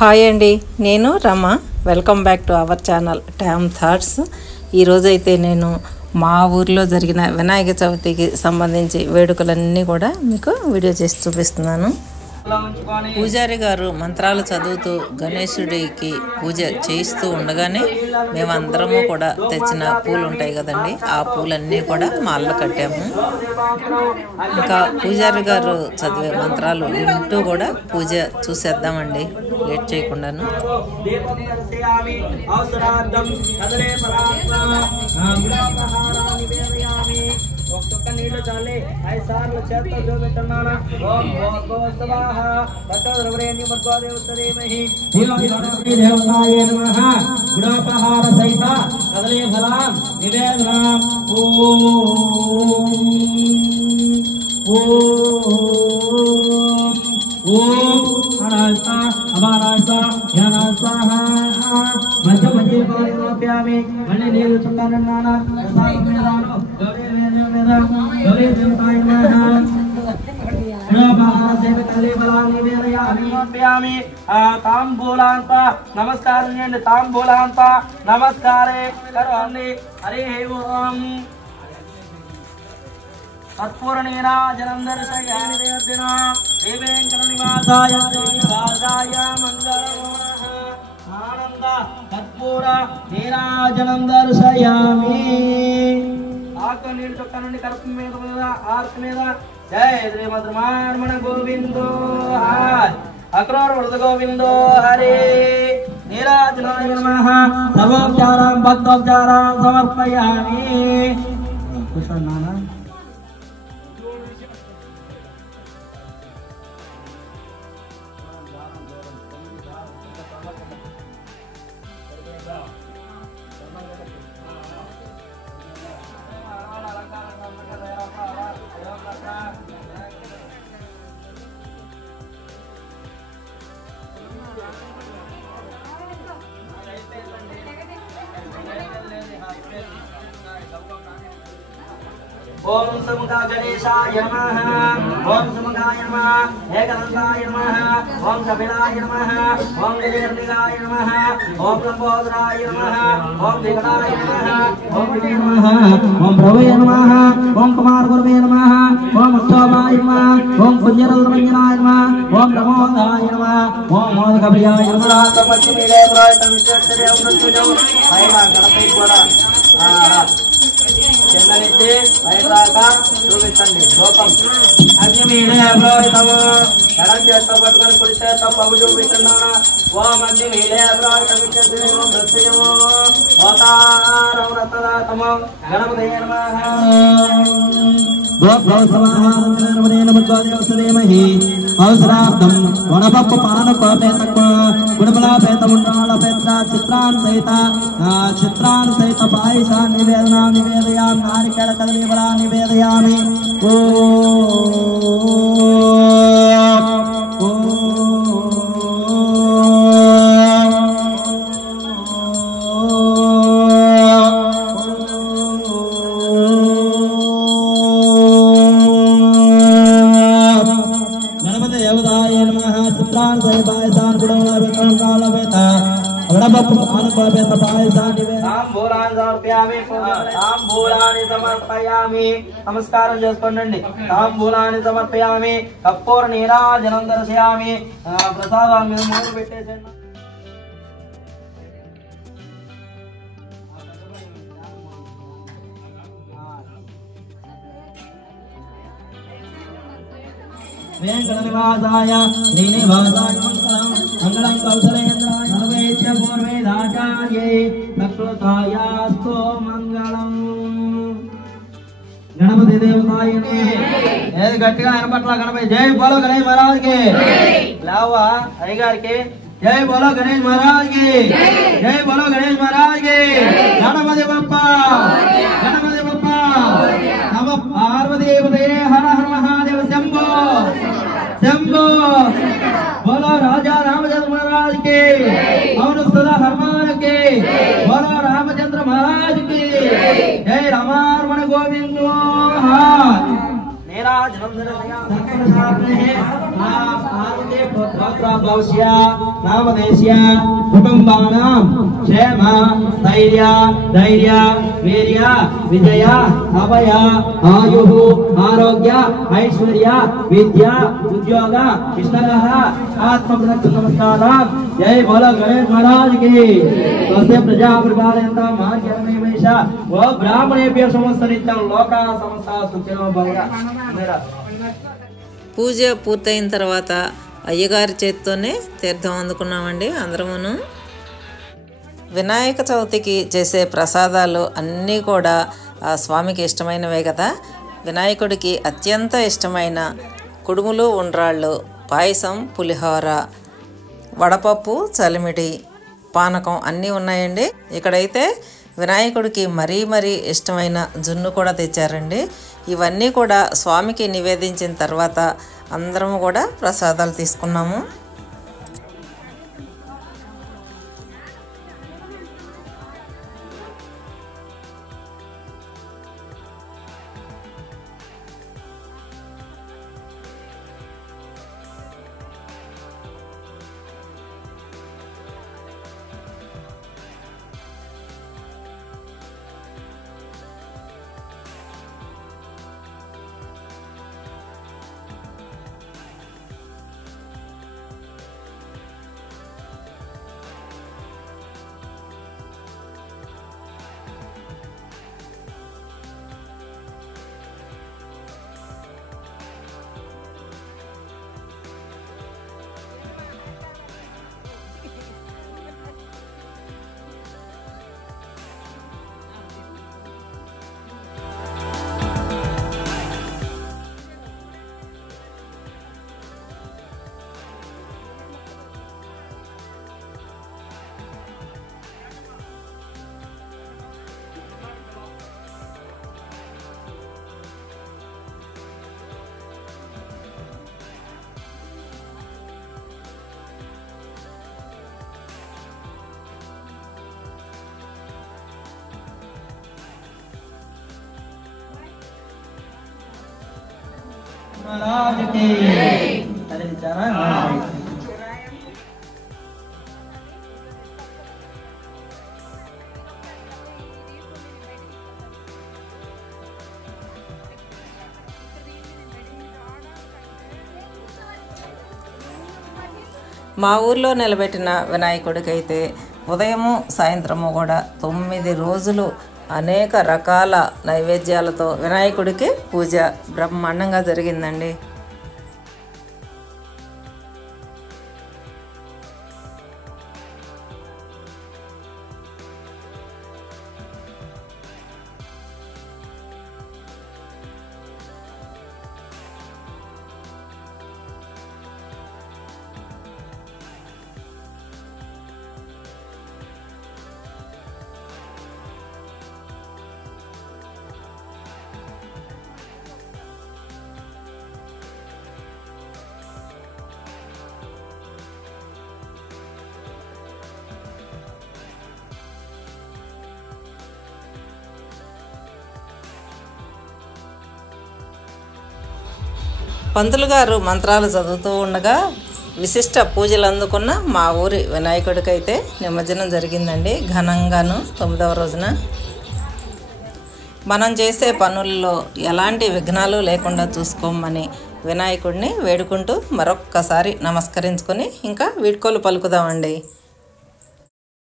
Hi అండి, నేను Rama. Welcome back to our channel Tom thoughts. ఈరోజైతే నేను మా ఊరిలో జరిగిన వినాయక చవితికి సంబంధించి వేడుకలన్నీ కూడా మీకు వీడియో చేసి చూపిస్తున్నాను. పూజారి గారు మంత్రాలు చదువుతూ గణేశుడికి పూజ చేయిస్తూ ఉండగానే మేమందరము కూడా తెచ్చిన పూలు ఉంటాయి కదండి, ఆ పూలన్నీ కూడా మాల్లో కట్టాము. ఇంకా పూజారి గారు చదివే మంత్రాలు వింటూ కూడా పూజ చూసేద్దామండి, లేట్ చేయకుండాను. నీళ్లు చాలి 5 సార్లు చేత్తో చూపెట్టున్నాను. ఓం భోస్వాహ తత్వద్రవరేణ్యం భర్గోదేవస్తదేమహి దేవతాయ నమః. గుణోపహార సహిత కదలే ఫలం నివేదనం. ఓం అనాస్త అమానాస్త జ్ఞానాస్వాహ మధ్య మధ్య పౌర్ణోప్యామి. మళ్ళీ నీరు చుట్టాలన్నాను. తాంబూలాంత నమస్కారం చేయండి. తాంబూలాంత నమస్కారే కరోమి. హరి ఓం తత్పూర్ణీరాజనం దర్శయామి దేవదిన దేవేంకట నివాసాయ శ్రీనివాసాయ మంగళం. ఆనంద కర్పూర నీరాజనం దర్శయామి. ఆకు నీళ్ళు చొక్క నుండి కర్పూరం మీద ఆర్తి మీద జయ శ్రీమద్రమార్మణ గోవిందో హాయ్ అక్రోర వృత గోవిందో హరి. నీరాజనాయ నమః. సర్వోపచారం భక్తోపచారం సమర్పయామి. కూర్చోన్నానా? ఓం సముఖ గణేశాయ నమః. ఓం సముఖాయ నమః. ఏకదంతాయ నమః. ఓం కపిలాయ నమః. ఓం విజయర్నిగాయ నమః. ఓం లంబోదరాయ నమః. ఓం వికటాయ నమః. ఓం విజయ నమః. ఓం ప్రభవే నమః. ఓం కుమార గురువే నమః. ఓం ఉత్సవాయ నమః. ఓం పుణ్యరత్నమంజనాయ నమః. ఓం నమోదాయ నమః. ఓం మోదకప్రియాయ నమః. సమర్పితే ప్రాయత విచక్షరే అమృతజో పైన గణపతి కూడా కింద నుంచి పైదాకా చూపించండి. లోకం అగ్నిమీడే అభ్రోహితము. ఎడం చేత్తో పట్టుకొని కుడి చేత్తో పగు చూపిస్తున్నాను. ఓం అగ్నిమీడే అభ్రోహితము మృత్యుము ఓతారం రత్నదాతము గణపతయే నమః. అవసరార్థం వనపప్పు పానపేత గుణబలాపేత ఉండాలపేత చిత్రాన్ సహిత పాయస నివేదయామి. నారికేళ కదలి బలా నివేదయామి. నమస్కారం చేసుకోండి. తాంబూలాన్ని సమర్పయామి. కర్పూర నీరాజనం దర్శయామి. ప్రసాదాల మీద మూడు పెట్టేసండి. వెంకట నివాసాయ శ్రీనివాసాయ మంగళం. మంగళం కౌసలేంద్రాయ సర్వేశ్య పూర్వేదాచార్యై ప్రకృతాయాస్తు మంగళం. గణపతి దేవతాయ ఏది గట్టిగా వినపట్ల గణపతి. జై బోలో గణేష్ మహారాజ్ కి. లావా అయ్యగారికి జై బోలో గణేష్ మహారాజ్ కి. జై బోలో గణేష్ మహారాజ్ కి. గణపతి బప్ప గణపతి బప్ప. నమ పార్వదేవతే హర హర మహాదేవ శంభో శంభో. బోలో రాజా రామచంద్ర మహారాజ్ కి. అవును సదా హనుమాన్ కి. బోలో రామచంద్ర మహారాజ్ కి. జై రామార్మణ గోవిందో. కుటుంబానాం క్షేమ ధైర్య ధైర్య వీర్య విజయ అభయ ఆయు ఆరోగ్య ఐశ్వర్య విద్య ఉద్యోగ ఇష్టరః ఆత్మప్రదక్షిణ నమస్కారం జై బోలో గణేష్ మహారాజ్ కి స్వస్తి ప్రజా పరిపాలయంతా మార్గమేష ఓ బ్రాహ్మణేభ్యో సంవత్సరిత్యం లోకా సమస్త సుఖినో భవంతు. పూజ పూర్తయిన తర్వాత అయ్యగారి చేత్తోనే తీర్థం అందుకున్నామండి అందరమును. వినాయక చవితికి చేసే ప్రసాదాలు అన్నీ కూడా ఆ స్వామికి ఇష్టమైనవే కదా. వినాయకుడికి అత్యంత ఇష్టమైన కుడుములు ఉండ్రాళ్ళు, పాయసం, పులిహోర, వడపప్పు, చలిమిడి, పానకం అన్నీ ఉన్నాయండి. ఇక్కడైతే వినాయకుడికి మరీ ఇష్టమైన జున్ను కూడా తెచ్చారండి. ఇవన్నీ కూడా స్వామికి నివేదించిన తర్వాత అందరము కూడా ప్రసాదాలు తీసుకున్నాము. महाराज की మా ఊర్లో నిలబెట్టిన వినాయకుడికైతే ఉదయము సాయంత్రము కూడా 9 రోజులు అనేక రకాల నైవేద్యాలతో వినాయకుడికి పూజ బ్రహ్మాండంగా జరిగిందండి. పంతులు గారు మంత్రాలు చదువుతూ ఉండగా విశిష్ట పూజలు అందుకున్న మా ఊరి వినాయకుడికైతే నిమజ్జనం జరిగిందండి ఘనంగాను 9వ రోజున. మనం చేసే పనుల్లో ఎలాంటి విఘ్నాలు లేకుండా చూసుకోమని వినాయకుడిని వేడుకుంటూ మరొక్కసారి నమస్కరించుకొని ఇంకా వీడ్కోలు పలుకుదామండి.